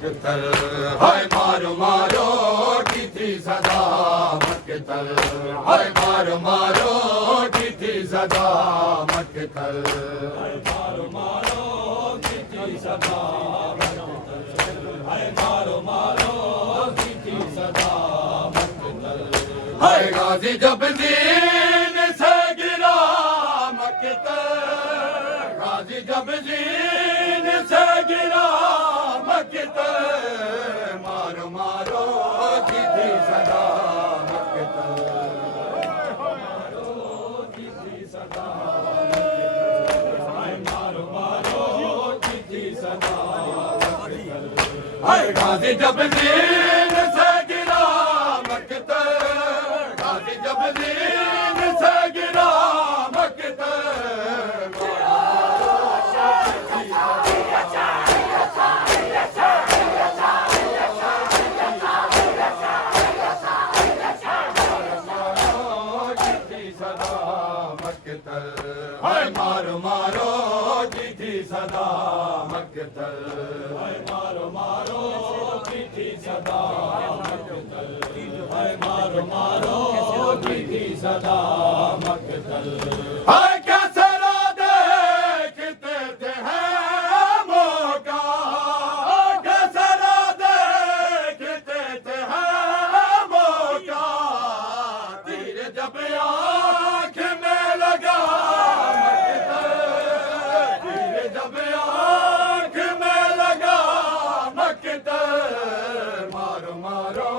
मकतल, हाय मारो मारो की थी सदा मकतल, हाय मारो मारो की थी सदा मकतल, हाय मारो मारो की थी सदा मकतल, हाय मारो मारो की थी सदा मकतल, हाय गाजी जब दीन से गिरा मकतल, गाजी जब दीन से गिरा मकतल, मारो मारो की थी सदा मकतल, मारो की थी सदा मकतल, मारो मारो की थी सदा मकतल, हाय गाजी जब दीन से गिरा मकतल, गाजी जब दीन से गिरा मकतल, हाय मारो मारो की थी सदा मकतल, हाय मारो मारो की थी सदा मकतल, हाय मारो मारो की थी सदा मकतल, हाय कैसे रो देखते थे हैं मौका, कैसे रो देखते थे हैं मौका, तीर जब आँख में लगा मकतल, तीर जब आँख में लगा मकतल, मारो मारो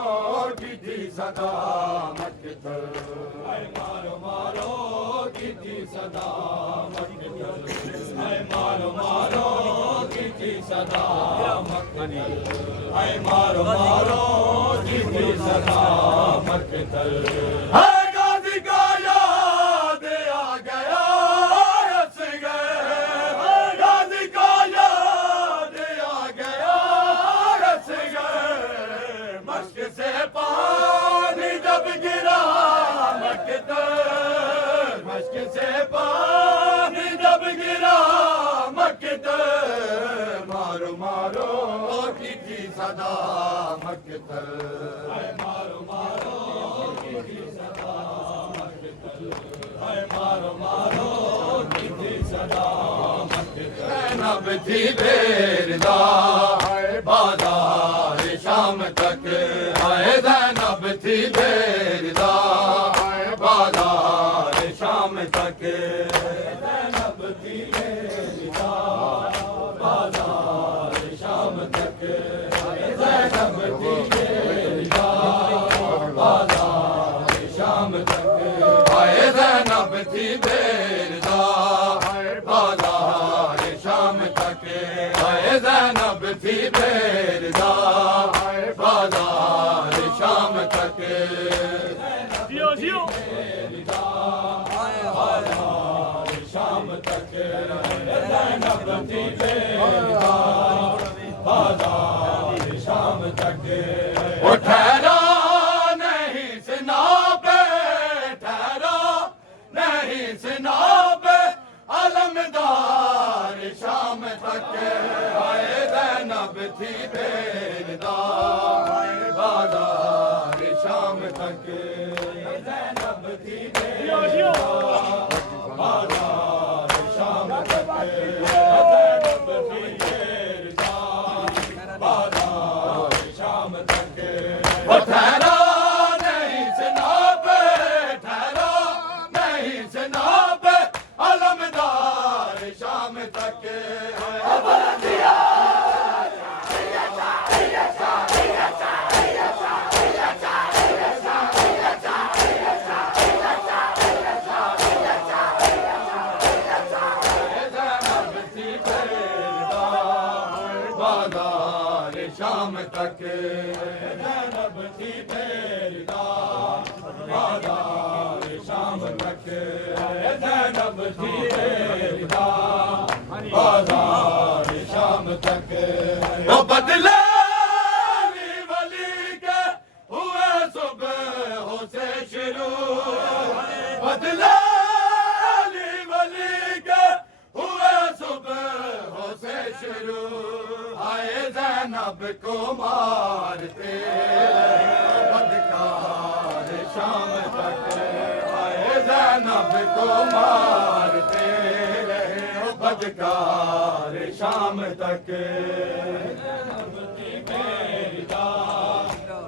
की थी सदा मकतल, हाय मारो मारो की थी सदा मकतल, हाय मारो मारो की थी सदा मकतल, हाय मारो मारो की थी सदा मकतल, हाय गाजी का याद आ गया हंस गए, हाय गाजी का याद आ गया हंस गए, मश्क से पानी जब गिरा मकतल, मश्क से पानी जब गिरा मकतल, मारो मारो की थी सदा मकतल, हाय मारो मारो की थी सदा मकतल, हाय मारो मारो की थी सदा मकतल, नब थी बेरदा हाय बाजार शाम तक, हाय ज़ैनब थी बेरदा हाय बाजार शाम तक, ज़ैनब थी बेरदा बाजार शाम तक, ज़ैनब थी बेरदा बाजार शाम तक, हाय ज़ैनब थी बेरदा हाय बाजार शाम तक, हाय ज़ैनब थी बेरदा हाय बाजार शाम तक, जियो जियो बेरदा बाजार शाम तक, ज़ैनब थी बेरदा बाजार शाम तक, वो ठहरा नहीं सिना पे, ठहरा नहीं सिना पे अलमदार शाम तक, हाय ज़ैनब थी बेरदा हाय बाजार शाम तक, ज़ैनब थी बेरदा बाजार शाम तक, ज़ैनब थी बेरदा बाजार शाम तक, वो ठहरा नहीं सिना पे, ठहरा नहीं सिना पे अलमदार शाम तक, बाजार शाम तक, ज़ैनब थी बेरदा बाजार शाम तक, ज़ैनब थी बेरदा बाजार शाम तक, वो बदले वली के हुए सुबह से शुरू, बदले वली के हुए सुबह से शुरू, आए ज़ैनब को मारते रहे बदकार शाम तक आए ज़ैनब को मारते रहे बदकार शाम तक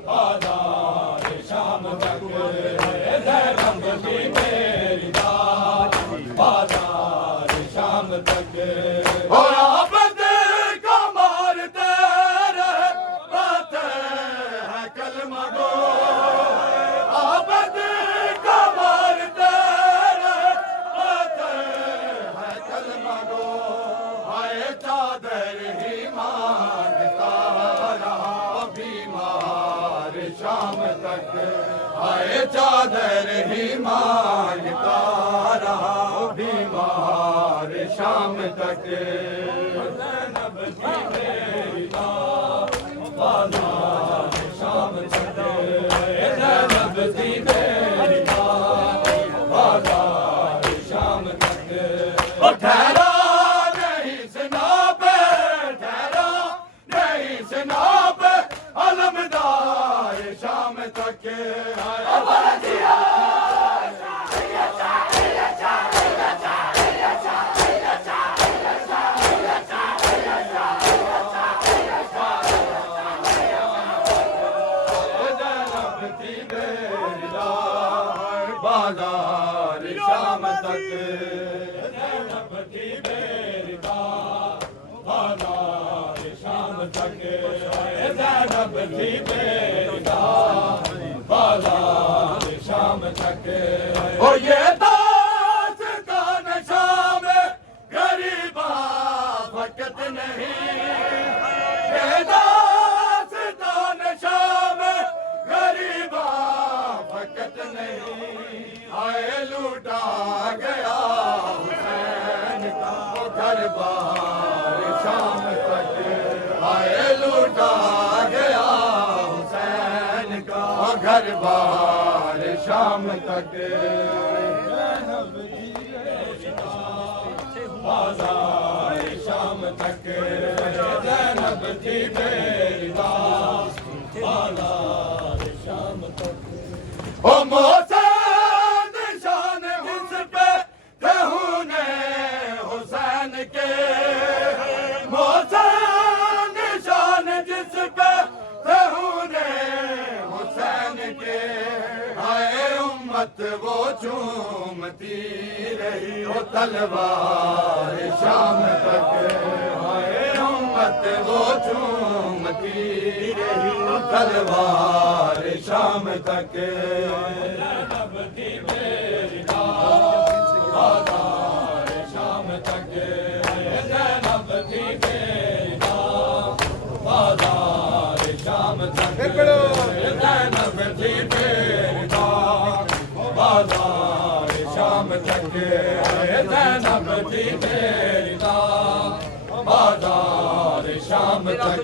बाजार शाम तक ज़ैनब की मेरी बाजार शाम तक और आबद को मारते रहे बाते है कलमा गो आबद को मारते रहे बाते है कलमा गो आए चादर ही मांगता रहा बीमार शाम तक आए चादर ही मांगता रहा बीमार शाम तक ज़ैनब की मेरी बाजार शाम तक ज़ैनब की मेरी बाजार शाम तक ठहरा नहीं सनाबे ठहरा नहीं सनाबे अलमदार शाम तक बाजार शाम तक ज़ैनब की मेरी बाजार शाम तक ज़ैनब की मेरी बाजार शाम तक ओ ये दास्तान शाम गरीबा फकत नहीं ये दास्तान शाम गरीबा फकत नहीं आए लूटा गया हुसैन का घर बार शाम तक आए लूटा गया हुसैन का घर बार शाम तक बाजार शाम तक ज़ैनब की मेरी बाजार शाम तक ओ मोहसिन शान जिस पे थे हुने हुसैन के मोहसिन शान जिस पे थे हुने हुसैन के आए उम्मत वो चूमती रही हो तलवार शाम तक आए उम्मत वो चूमती रही हो तलवार शाम तक ज़ैनब की मेरी बाजार शाम तक ज़ैनब की मेरी बाजार शाम तक ज़ैनब की मेरी बाजार शाम तक ज़ैनब की मेरी बाजार शाम तक